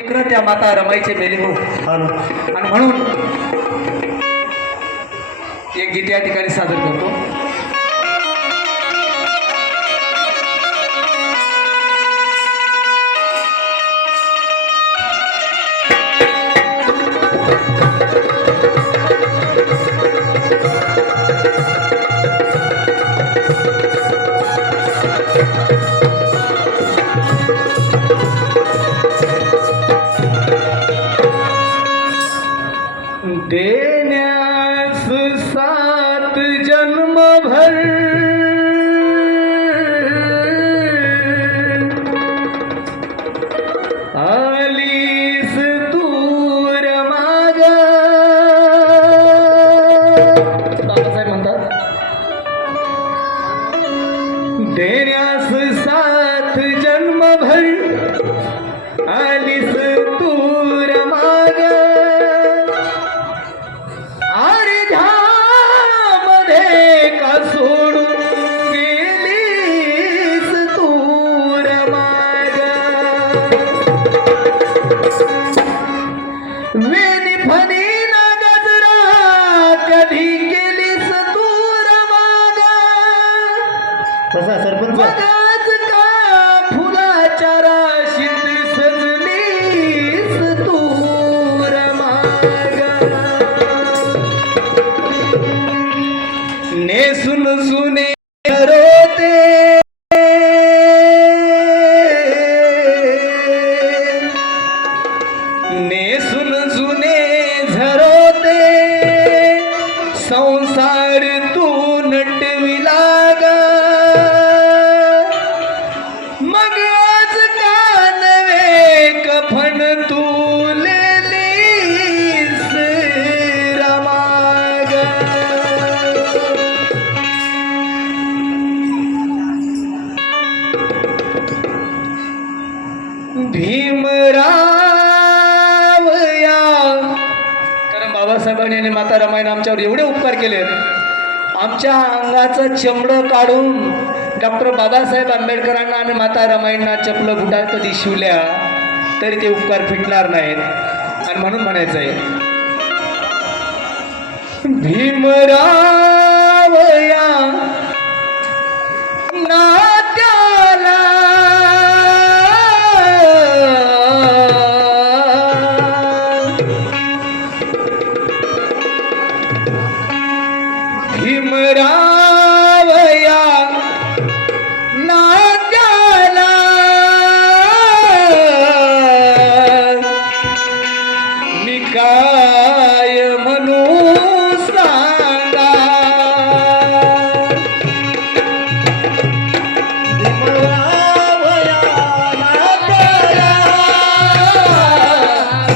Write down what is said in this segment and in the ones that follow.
त्या माता रमाईचे मेले हो आणि म्हणून एक गीत या ठिकाणी सादर करतो. देण्यास सात जन्म भर आलीस दूर माग. बाबासाहेब म्हणतात देण्यास सात जन्म भर आलीस दूर माग. सोडून गेलीस तूर माग. वेणी फणी ना गजरा कधी गेलीस तूर माग. कसा सरपंच मगाच का फुलाच्या राशीत सजलीस तूर माग. नेसून सुने रोते नेसून जुने झरोते संसार तू नटविला ग. मग आज का नवे कफन तू लेलीस रमाग. भीमरावया कारण बाबासाहेबांनी आणि माता रमाईने आमच्यावर एवढे उपकार केले. आमच्या अंगाचं चमडं काढून डॉक्टर बाबासाहेब आंबेडकरांना आणि माता रमाईंना चपल बुटा कधी शिवल्या तरी ते उपकार फिटणार नाहीत. आणि म्हणून म्हणायचं आहे भीमरावया नात्याला भीमरावया नात्याला मी काय म्हणू सांगा. भीमरावया नात्याला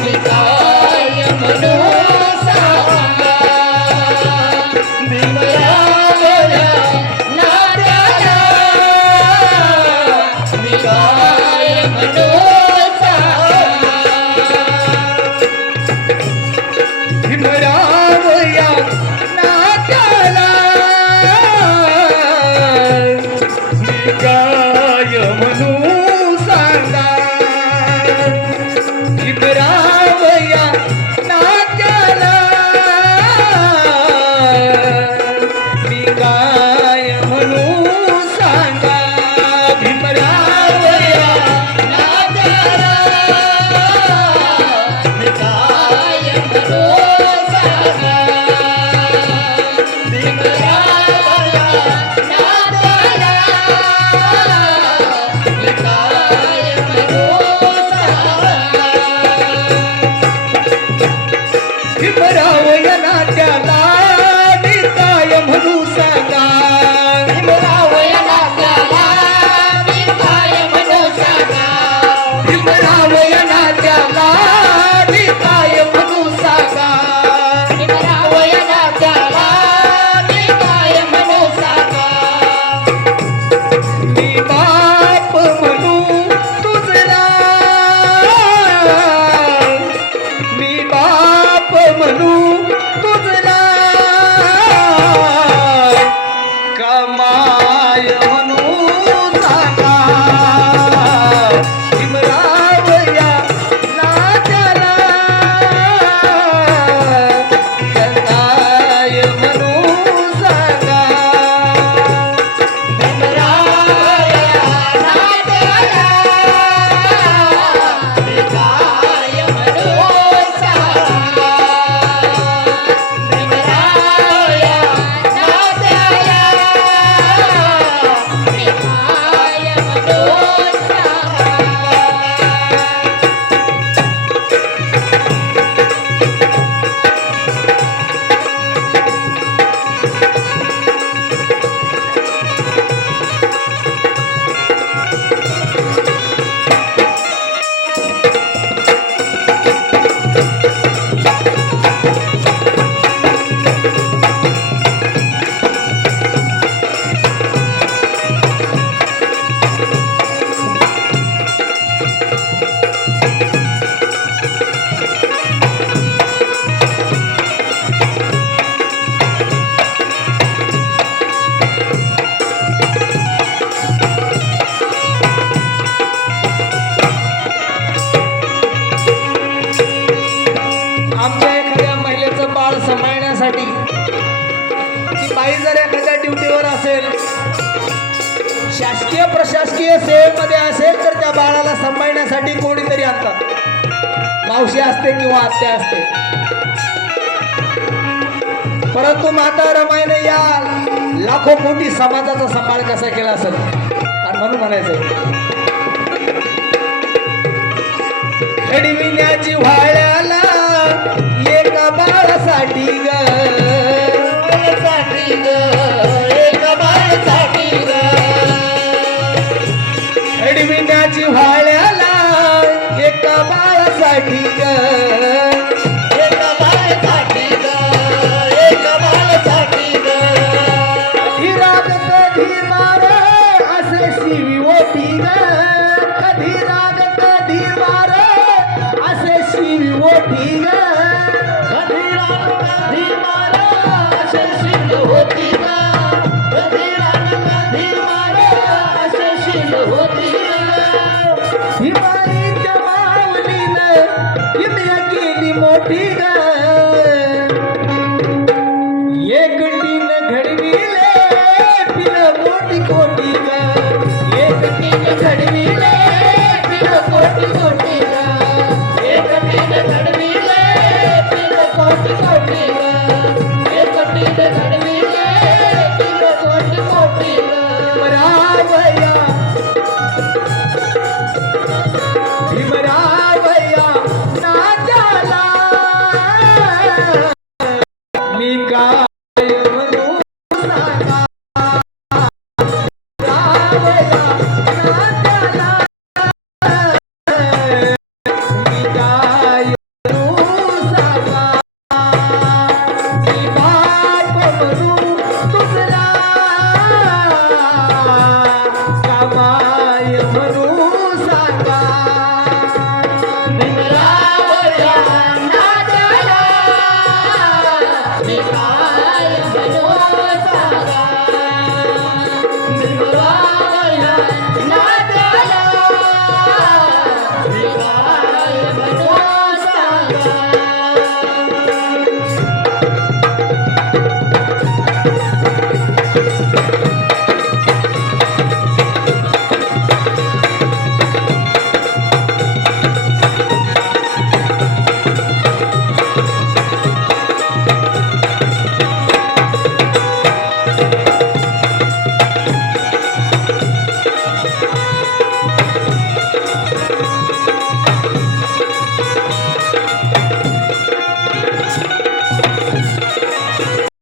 मी काय म्हणू सांगा. भीमरावया नात्याला मी काय म्हणू सांगा. भीमरावया नात्याला मी काय म्हणू सांगा. भीमरावया नात्याला मी काय म्हणू सांगा. भीमरावया नात्याला मी काय म्हणू सांगा. भीमरावया नात्याला मी काय म्हणू सांगा. भीमरावया नात्याला मी काय म्हणू सांगा. भीमरावया नात्याला मी काय म्हणू सांगा. भीमरावया नात्याला मी काय म्हणू सांगा. नोकर असेल, शासकीय प्रशासकीय सेवेमध्ये असेल तर त्या बाळाला सांभाळण्यासाठी कोणीतरी आणतात, मावशी असते किंवा आत्या असते. परंतु माता रमाईने या लाखो कोटी समाजाचा सांभाळ कसा केला असेल आणि म्हणून म्हणायचं, खडविण्याची व्हाळ्याला एका बाळासाठी ग, साठी ग, एका बाळासाठी ग. खडविण्याची व्हाळ्याला एका बाळासाठी ग, एका बाळासाठी ग, एका बाळासाठी ग. कधी राग कधी मार असे शिवी ओटी ग, कधी राग कधी मार असे शिवी ओटी ग. कधी राग कधी मार असे शिल होती ग, कधी राग कधी मार असे शिल होती ग. हिमाईच्या माऊलीनं हिमया केली मोठी ग, एकटीनं घडविले पिलं मोठी कोटी ग, एकटीनं घडविले पिलं मोठी कोटी